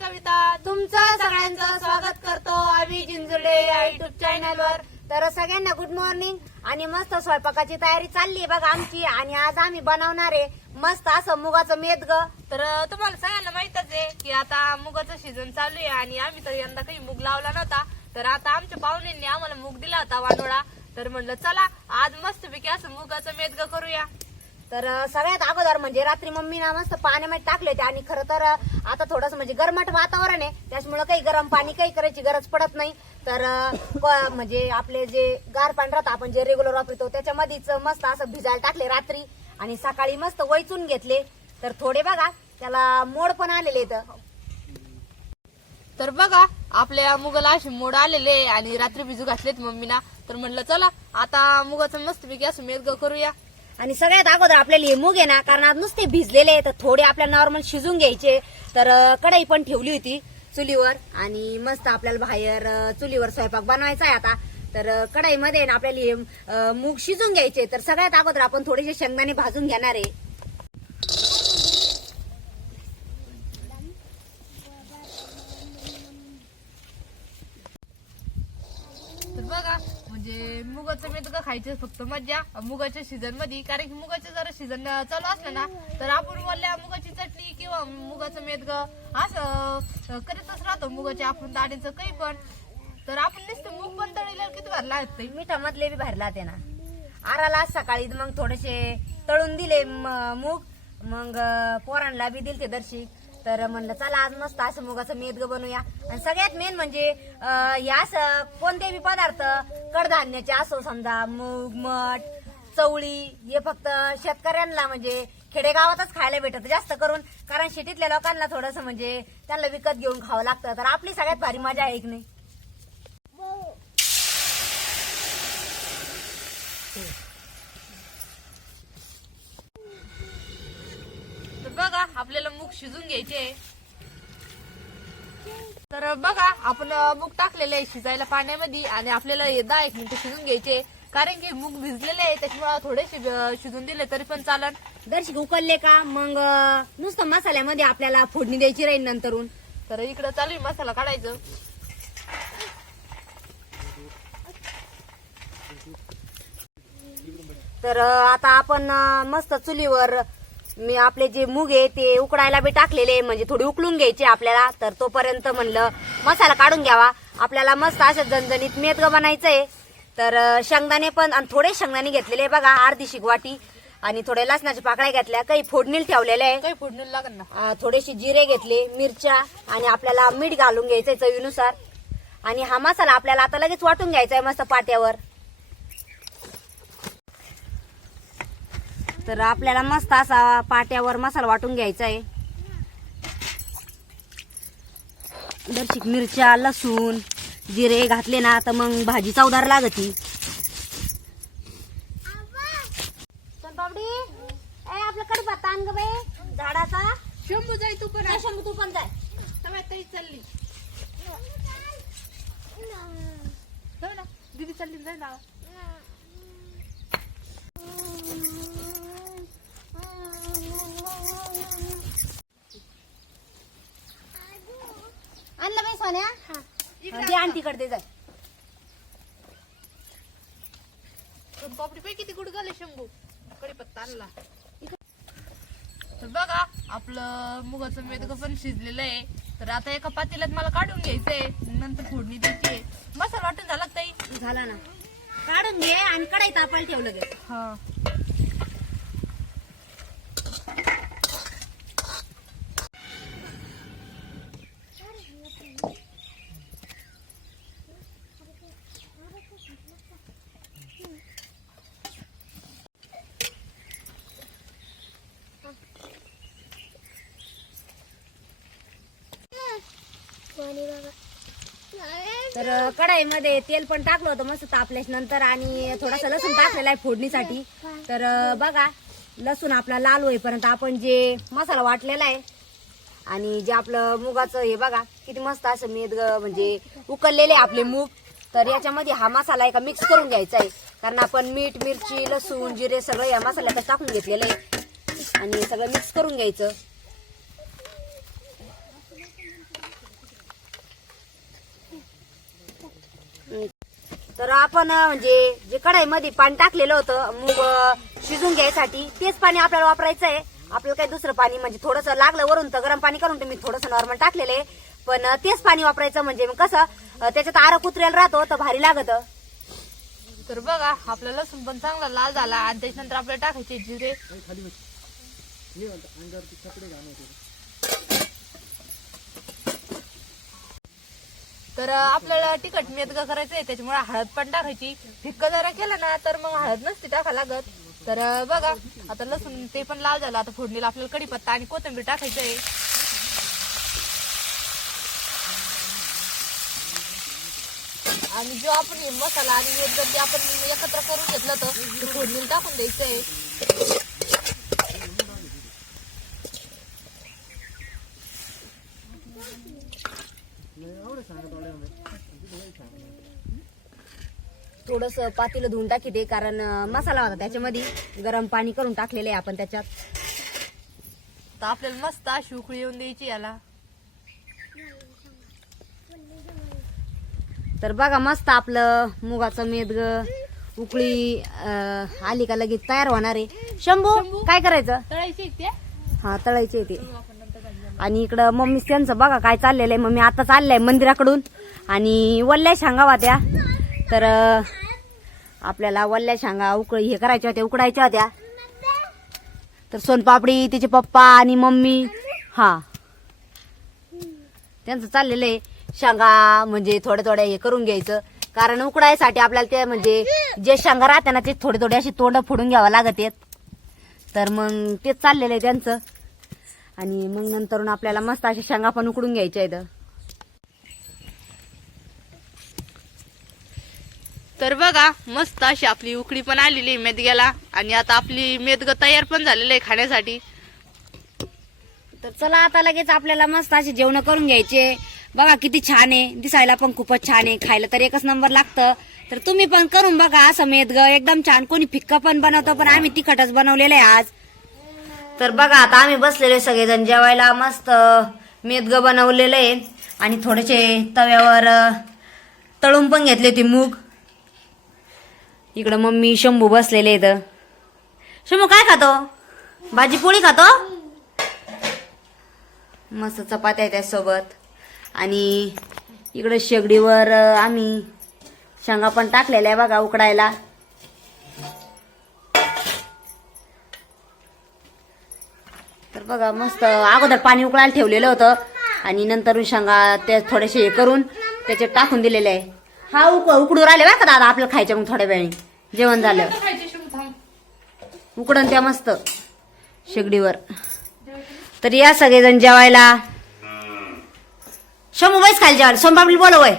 कविता तुमचं सगळ्यांचं स्वागत करतो आम्ही जिंजुर्डे या युट्यूब चॅनल वर. तर सगळ्यांना गुड मॉर्निंग आणि मस्त स्वयंपाकाची तयारी चालली आहे बघा आमची आणि आज आम्ही बनवणार आहे मस्त असं मुगाचं मेदग तर तुम्हाला सगळ्यांना माहितच आहे की आता मुगाचं सीझन चालू आहे आणि आम्ही तर यंदा काही मूग लावला नव्हता. तर आता आमच्या पाहुण्यांनी आम्हाला मूग दिला होता वानोळा. तर म्हणलं चला आज मस्तपैकी असं मुगाचं मेदग करूया. तर सगळ्यात अगोदर म्हणजे रात्री मम्मीना मस्त पाण्यामध्ये टाकले होते आणि खरं तर आता थोडस म्हणजे गरमाट वातावरण आहे. त्याच्यामुळे काही गरम पाणी काही करायची गरज पडत नाही. तर म्हणजे आपले जे गार पाणी राहतं आपण जे रेग्युलर वापरतो त्याच्यामध्येच मस्त असं भिजायला टाकले रात्री आणि सकाळी मस्त वैचून घेतले. तर थोडे बघा त्याला मोड पण आलेले आहेत. तर बघा आपल्या मुगाला असे मोड आलेले आहे आणि रात्री भिजू घातलेत मम्मीना. तर म्हणलं चला आता मुगाचं मस्त पैकी असं मेदग करूया. आणि सगळ्यात अगोदर आपल्याला हे मूग आहे ना कारण आज नुसते भिजलेले आहे तर थोडे आपल्याला नॉर्मल शिजून घ्यायचे. तर कढई पण ठेवली होती चुलीवर. आणि मस्त आपल्याला बाहेर चुलीवर स्वयंपाक बनवायचा आहे आता. तर कढाईमध्ये ना आपल्याला हे मूग शिजून घ्यायचे. तर सगळ्यात अगोदर आपण थोडेसे शेंगदाणे भाजून घेणार आहे. बघा म्हणजे मुगाचं मेदगं खायचं फक्त मज्जा? मुगाच्या सीझनमध्ये कारण की मुगाचं जरा सीझन चालू असलं ना तर आपण बोलल्या मुगाची चटणी किंवा मुगाचं मेदगं असं करतच राहतो मुगाच्या आपण दाडीचं काही पण. तर आपण नुसतं मूग पण तळलेलं किती भारी आहे मिठामधले बी भरला लाते ना. आराला सकाळी मग थोडेसे तळून दिले म- मूग मग पोरांना बी दिलते दर्शिक तर म्हणलं चला आज मस्त असं मुगाचं मेदग बनवूया. आणि सगळ्यात मेन म्हणजे या हे असं कोणते बी पदार्थ कडधान्याचे असो समजा मूग मठ चवळी हे फक्त शेतकऱ्यांना म्हणजे खेडेगावातच खायला भेटत जास्त करून कारण शेतीतल्या लोकांना थोडस म्हणजे त्यांना विकत घेऊन खावं लागतं. तर आपली सगळ्यात भारी मजा आहे की नाही? बघा आपल्याला मूग शिजून घ्यायचे. तर बघा आपण मूग टाकलेले आहे शिजायला पाण्यामध्ये आणि आपल्याला दहा एक मिनिटं शिजून घ्यायचे. कारण की मूग भिजलेले आहे त्याच्यामुळे थोडेसे अं, शिजून दिले तरी पण चालन. दर्शक उकलले का? मग नुसतं मसाल्यामध्ये आपल्याला फोडणी द्यायची राहील नंतरून. तर इकडं चालू आहे मसाला काढायचं. तर आता आपण मस्त चुलीवर मी आपले जे मूग आहे ते उकडायला बी टाकलेले आहे, म्हणजे थोडी उकळून घ्यायचे आपल्याला. तर तोपर्यंत म्हणलं मसाला काढून घ्यावा. आपल्याला मस्त असं जणजणीत मेदग बनायचंय तर शेंगदाणे पण आणि थोडे शेंगदाणे घेतलेले आहे बघा अर्धी शिगवाटी. आणि थोड्या लसणाच्या पाकळ्या घेतल्या काही फोडणीला ठेवलेल्या आहे. काही फोडणी लागत ना. अं, थोडेसे जिरे घेतले मिरच्या आणि आपल्याला मीठ घालून घ्यायचंय चवीनुसार. आणि हा मसाला आपल्याला आता लगेच वाटून घ्यायचा आहे मस्त पाट्यावर तर आपल्याला मस्त असा पाट्यावर मसाला वाटून घ्यायचा आहे दर्शिक मिरच्या लसूण जिरे घातले ना तर मग भाजी चवदार लागती. झाडाचा. शंभू जाय तू पण नाही शंभू तू पण जाय. ताई चालली. दीदी जाय ना. आणलं बाई सोन्या? दे आंटीकडे दे जाय. पापडी पाय किती गुड झाले शंभू. कडीपत्ता आणला. तर बघा आपलं मुगाचं मेदक पण शिजलेलं आहे. तर आता एका पातेल्यात मला काढून घ्यायचंय. नंतर फोडणी द्यायची मसाला वाटून झाला ताई? झाला ना. काढून घे आणि कढई तापायला ठेवलं गे हा. तर कढाईमध्ये तेल पण टाकलं होतं मस्त तापल्याच नंतर आणि थोडासा लसूण टाकलेला आहे फोडणीसाठी. तर बघा लसूण आपला लाल होईपर्यंत आपण जे मसाला वाटलेला आहे आणि जे आपलं मुगाचं हे बघा किती मस्त असं मेद म्हणजे उकललेले आपले मूग. तर याच्यामध्ये हा मसाला एका का मिक्स करून घ्यायचा आहे. कारण आपण मीठ मिरची लसूण जिरे सगळं या मसाल्यातच टाकून घेतलेलं आहे. आणि सगळं मिक्स करून घ्यायचं. तर आपण म्हणजे जे कढाईमध्ये पाणी टाकलेलं होतं मूग शिजून घ्यायसाठी तेच पाणी आपल्याला वापरायचं आहे. आपल्याला काही दुसरं पाणी म्हणजे थोडंसं लागलं वरून तर गरम पाणी करून तुम्ही थोडंसं नॉर्मल टाकलेलं आहे. पण तेच पाणी वापरायचं म्हणजे मग कसं त्याच्यात आरं कुत्र्याला राहतो तर भारी लागत. तर बघा आपला लसूण पण चांगला लाल झाला आणि त्याच्यानंतर आपल्याला टाकायचे जिरे. तर आपल्याला तिखट मेदगा करायचं आहे त्याच्यामुळे हळद पण टाकायची. फिक्क जरा केलं ना तर मग हळद नसते टाका लागत. तर बघा आता लसूण ते पण लाल झालं. आता फोडणीला आपल्याला कढीपत्ता आणि कोथिंबीर टाकायचं आहे. आणि जो आपण हे मसाला आणि मेदगा जे आपण एकत्र करून घेतलं तर ते फोडणीला टाकून द्यायचं आहे. थोडस पातीला धुवून टाकी कारण मसाला होता त्याच्यामध्ये. गरम पाणी करून टाकलेलं आहे आपण त्याच्यात. तर आपल्याला मस्त अशी उकळी येऊन द्यायची याला. तर बघा मस्त आपलं मुगाचं मेदग उकळी आली का लगेच तयार होणार आहे. शंभू काय करायचं? तळायची हा तळायचे ते. आणि इकडं मम्मी त्यांचं बघा काय चाललेलं आहे. मम्मी आता चाललंय मंदिराकडून. आणि वल्ल्या शांगा होत्या तर आपल्याला वल्ल्या शांगा उकळ हे करायच्या होत्या उकडायच्या होत्या. तर सोनपापडी तिचे पप्पा आणि मम्मी हा. त्यांचं चाललेलं आहे शांगा म्हणजे थोडे थोडे हे करून घ्यायचं. कारण उकडायसाठी आपल्याला ते म्हणजे जे शांगा राहते ना ते थोडे थोडे असे तोंड फोडून घ्यावं लागत आहेत. तर मग तेच चाललेलं आहे त्यांचं. आणि मग नंतरून आपल्याला मस्त अशा शेंगा पण उकडून घ्यायच्या आहेत. तर बघा मस्त अशी आपली उकडी पण आलेली आहे मेदग्याला. आणि आता आपली मेदग तयार पण झालेलं आहे खाण्यासाठी. तर चला आता लगेच आपल्याला मस्त असे जेवण करून घ्यायचे. बघा किती छान आहे. दिसायला पण खूपच छान आहे. खायला तर एकच नंबर लागतं. तर तुम्ही पण करून बघा असं मेदग. एकदम छान. कोणी फिक्का पण बनवतो पण आम्ही तिखटच बनवलेलं आहे आज. तर बघा आता आम्ही बसलेले सगळेजण जेवायला. मस्त मेदग बनवलेलं आहे. आणि थोडेसे तव्यावर तळून पण घेतले ते मूग. इकडं मम्मी शंभू बसलेले इथं शंभू काय खातो? भाजी पोळी खातो? मस्त चपात्या आहेत त्यासोबत. आणि इकडं शेगडीवर आम्ही शेंगा पण टाकलेल्या आहे बघा उकडायला. तर बघा मस्त अगोदर पाणी उकळायला ठेवलेलं होतं. आणि नंतर शेंगा ते थोडेसे हे करून त्याच्यात टाकून दिलेले आहे. हा उक उकडून राहिले का दादा आपल्याला खायच्या मग थोड्या वेळी जेवण झालं. उकडन त्या मस्त. शेगडीवर. तर या सगळेजण जेवायला. शंभू बैस खायला जेवायला. बोलव वय.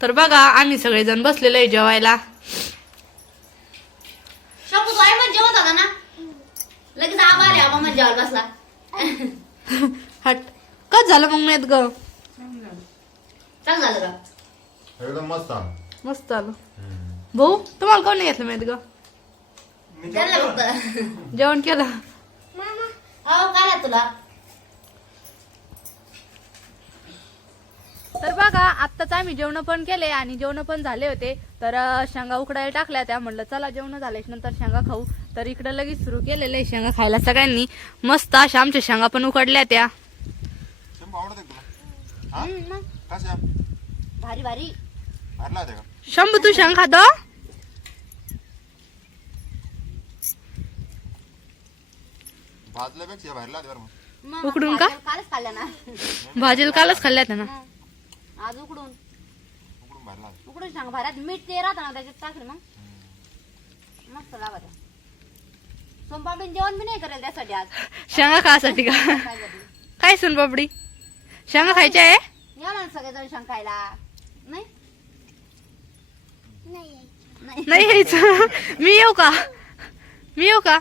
तर बघा आम्ही सगळेजण बसलेलो आहे जेवायला. जेवत होता ना? लगेच आबा आले आबा म्हणजे बसला. हट. कच झालं मग झालं का? एकदम मस्त आहे. मस्त आलं भाऊ तुम्हाला कोण नाही घेतलं त्यांना फक्त. जेवण केलं. हो काय रे तुला. तर बघा आत्ताच आम्ही जेवण पण केले आणि जेवण पण झाले होते. तर अं, शेंगा उकडायला टाकल्या त्या. म्हणलं चला जेवण झाले. नंतर शेंगा खाऊ. तर इकडे लगेच सुरू केलेलं आहे शेंगा खायला सगळ्यांनी. मस्त अशा आमच्या शेंगा पण उकडल्या त्या. शंभू आवडते का तुला हा कशा भारी भारी भरला होते का शंभू तू शेंग खातो भाजल्यापेक्षा भरला होते बरं मग मग उकडून का? कालच खाल्ल्या ना भाजीला कालच खाल्ल्या त्या ना आज उकडून उकडून भरला होता. उकडून सांग मीठ ते राहतं ना त्याच्यात टाकलं मग मस्त लागत सोमपापडीन जेवण बी नाही करेल त्यासाठी आज शेंगा खासाठी का काय सुन पापडी शेंगा खायच्या आहे? या ना सगळेजण शंकायला. नाही? नाही. नाही यायचं. मी येऊ का? मी येऊ का?